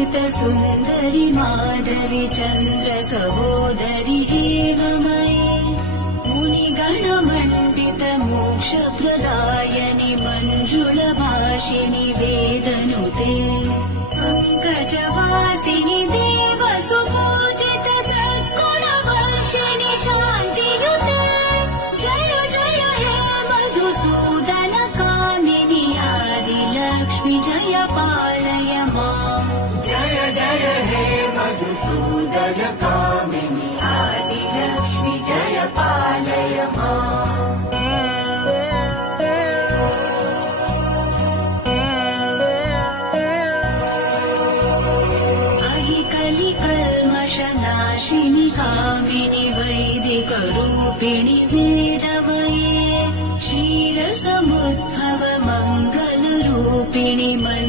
सुन्दरि माधवि चन्द्र सहोदरि हेममयि मुनिगणमण्डित मोक्षप्रदायनि मञ्जुलभाषिणि वेदनुते पङ्कजवासिनि देव सुपूजित सद्गुणवर्षिणि शान्तियुते जय जय हे मधुसूदन कामिनि आदिलक्ष्मि जय पालय माम् जय जय हे मधुसूदन कामिनि आदिलक्ष्मि जय पालय माम् कलिकल्मषनाशिनि कामिनि वैदिकरूपिणि